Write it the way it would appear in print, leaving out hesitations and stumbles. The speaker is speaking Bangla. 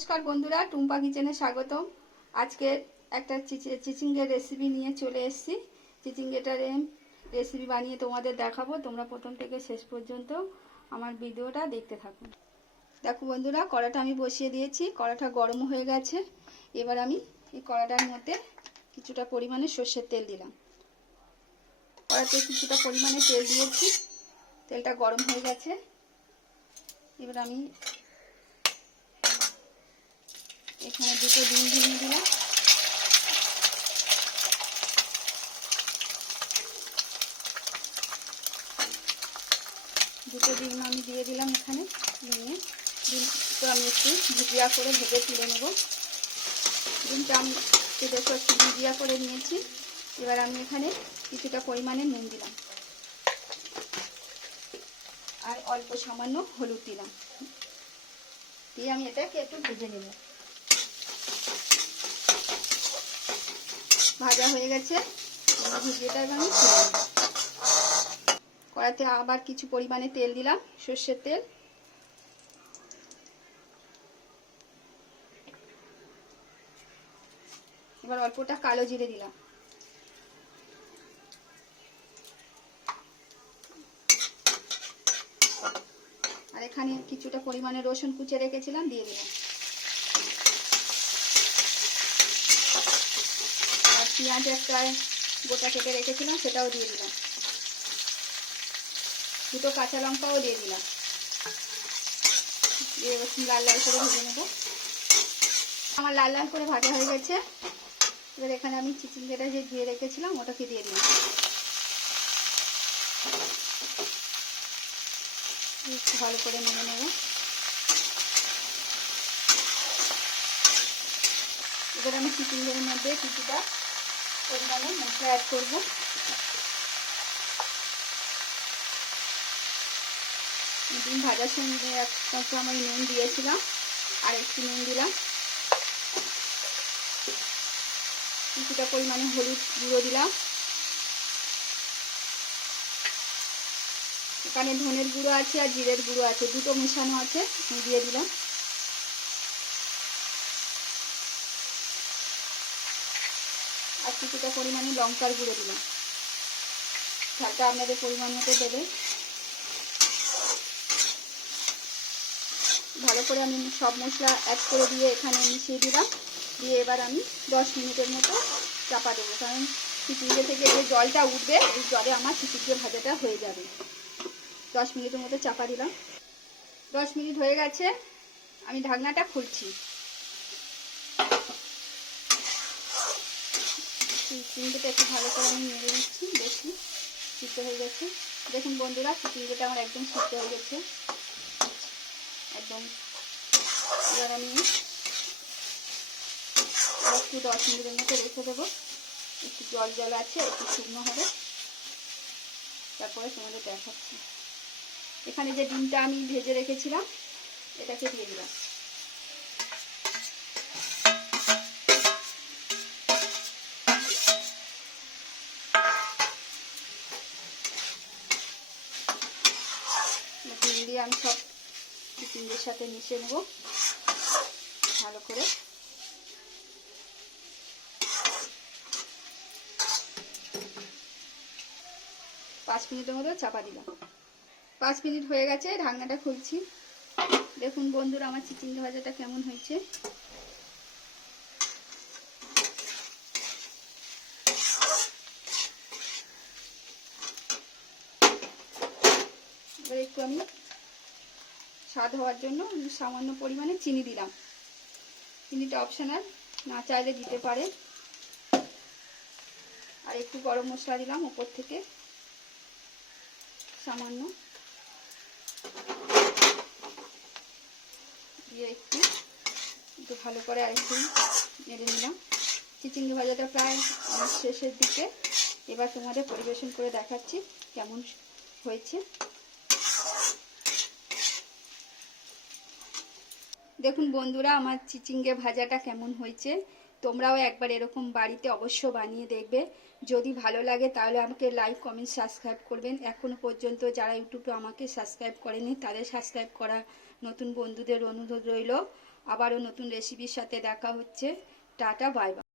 নমস্কার বন্ধুরা, টুম্পা কিচেনে স্বাগতম। আজকে একটা চিচিঙ্গের রেসিপি নিয়ে চলে এসেছি। চিচিঙ্গেটার রেসিপি বানিয়ে তোমাদের দেখাবো। তোমরা প্রথম থেকে শেষ পর্যন্ত আমার ভিডিওটা দেখতে থাকুন। দেখো বন্ধুরা, কড়াটা আমি বসিয়ে দিয়েছি। কড়াটা গরম হয়ে গেছে। এবার আমি এই কড়াটার মধ্যে কিছুটা পরিমাণে সর্ষের তেল দিলাম। কড়াতে কিছুটা পরিমাণে তেল দিয়েছি। তেলটা গরম হয়ে গেছে। এবার আমি এখানে দুটো ডিম ভেঙে দিলাম। দুটো ডিম আমি দিয়ে দিলাম এখানে। ডিমটা আমি একটু ভুজিয়া করে ভেজে তুলে নেব। ডিমটা আমি দেখো একটু ভুজিয়া করে নিয়েছি। এবার আমি এখানে কিছুটা পরিমাণে নুন দিলাম আর অল্প সামান্য হলুদ দিলাম। দিয়ে আমি এটাকে একটু ভেজে নেব। ভাজা হয়ে গেছে। ভুজিয়াটা আমি কড়াতে আবার কিছু পরিমাণে তেল দিলাম, সর্ষের তেল। এবার অল্পটা কালো জিরে দিলাম। আর এখানে কিছুটা পরিমাণে রসুন কুচে রেখেছিলাম, দিয়ে দিলাম। আর পেঁয়াজ একটা গোটা কেটে রেখেছিলাম, সেটাও দিয়ে দিলাম। দুটো কাঁচা লঙ্কাও দিয়ে দিলাম। দিয়ে লাল লাল করে ভেজে নেব। আমার লাল লাল করে ভাজা হয়ে গেছে। এবার এখানে আমি চিচিঙ্গাটা যে ধুয়ে রেখেছিলাম ওটাকে দিয়ে দিলাম। একটু ভালো করে নেড়ে নেব। এবার আমি চিচিঙ্গার মধ্যে কিছুটা পরিমাণে মশলা অ্যাড করব। ডিম ভাজার সঙ্গে একটু আমি নুন দিয়েছিলাম, আর একটু নুন দিলাম। কিছুটা পরিমাণে হলুদ গুঁড়ো দিলাম। এখানে ধনের গুঁড়ো আছে আর জিরের গুঁড়ো আছে, দুটো মেশানো আছে, দিয়ে দিলাম। আর কিছুটা পরিমাণে লঙ্কার গুঁড়ো দিলাম। ঝালটা আপনাদের পরিমাণ মতো দেবে। ভালো করে আমি সব মশলা অ্যাড করে দিয়ে এখানে মিশিয়ে দিলাম। দিয়ে এবার আমি 10 মিনিটের মতো চাপা দেবো, কারণ চিচিঙ্গে থেকে যে জলটা উঠবে এই জলে আমার চিচিঙ্গে ভাজাটা হয়ে যাবে। 10 মিনিটের মতো চাপা দিলাম। 10 মিনিট হয়ে গেছে। আমি ঢাকনাটা খুলছি। চিচিঙ্গেটা একটু ভালো করে আমি নেড়ে দিচ্ছি। বেশি সিদ্ধ হয়ে গেছে। দেখুন বন্ধুরা, চিচিঙ্গেটা আমার একদম সিদ্ধ হয়ে গেছে একদম। এবার আমি একটু 10 মিনিটের মতো রেখে দেবো। একটু জল জল আছে, একটু শুকনো হবে, তারপরে তোমাদের দেখাচ্ছি। এখানে যে ডিমটা আমি ভেজে রেখেছিলাম এটাকে দিয়ে দিলাম। ডিম দিয়ে আমি সব চিচিঙ্গের সাথে মিশিয়ে নেব ভালো করে। 5 মিনিটের মতো চাপা দিলাম। 5 মিনিট হয়ে গেছে। ঢাকনাটা খুলছি। দেখুন বন্ধুরা, আমার চিচিঙ্গা ভাজাটা কেমন হয়েছে। এবার একটু আমি স্বাদ হওয়ার জন্য সামান্য পরিমাণে চিনি দিলাম। চিনিটা অপশনাল, না চাইলে দিতে পারে। আর একটু গরম মশলা দিলাম উপর থেকে সামান্য, দিয়ে একটু ভালো করে আরেকটু নেড়ে নিলাম। চিচিঙ্গা ভাজাটা প্রায় আমার শেষের দিকে। এবার তোমাদের পরিবেশন করে দেখাচ্ছি কেমন হয়েছে। দেখুন বন্ধুরা, আমার চিচিঙ্গা ভাজাটা কেমন হয়েছে। তোমরাও একবার এরকম বাড়িতে অবশ্য বানিয়ে দেখবে। যদি ভালো লাগে তাহলে আমাকে লাইক, কমেন্ট, সাবস্ক্রাইব করবেন। এখনও পর্যন্ত যারা ইউটিউবে আমাকে সাবস্ক্রাইব করেনি তাদের সাবস্ক্রাইব করা, নতুন বন্ধুদের অনুরোধ রইল। আবারও নতুন রেসিপির সাথে দেখা হচ্ছে। Tata, bye bye.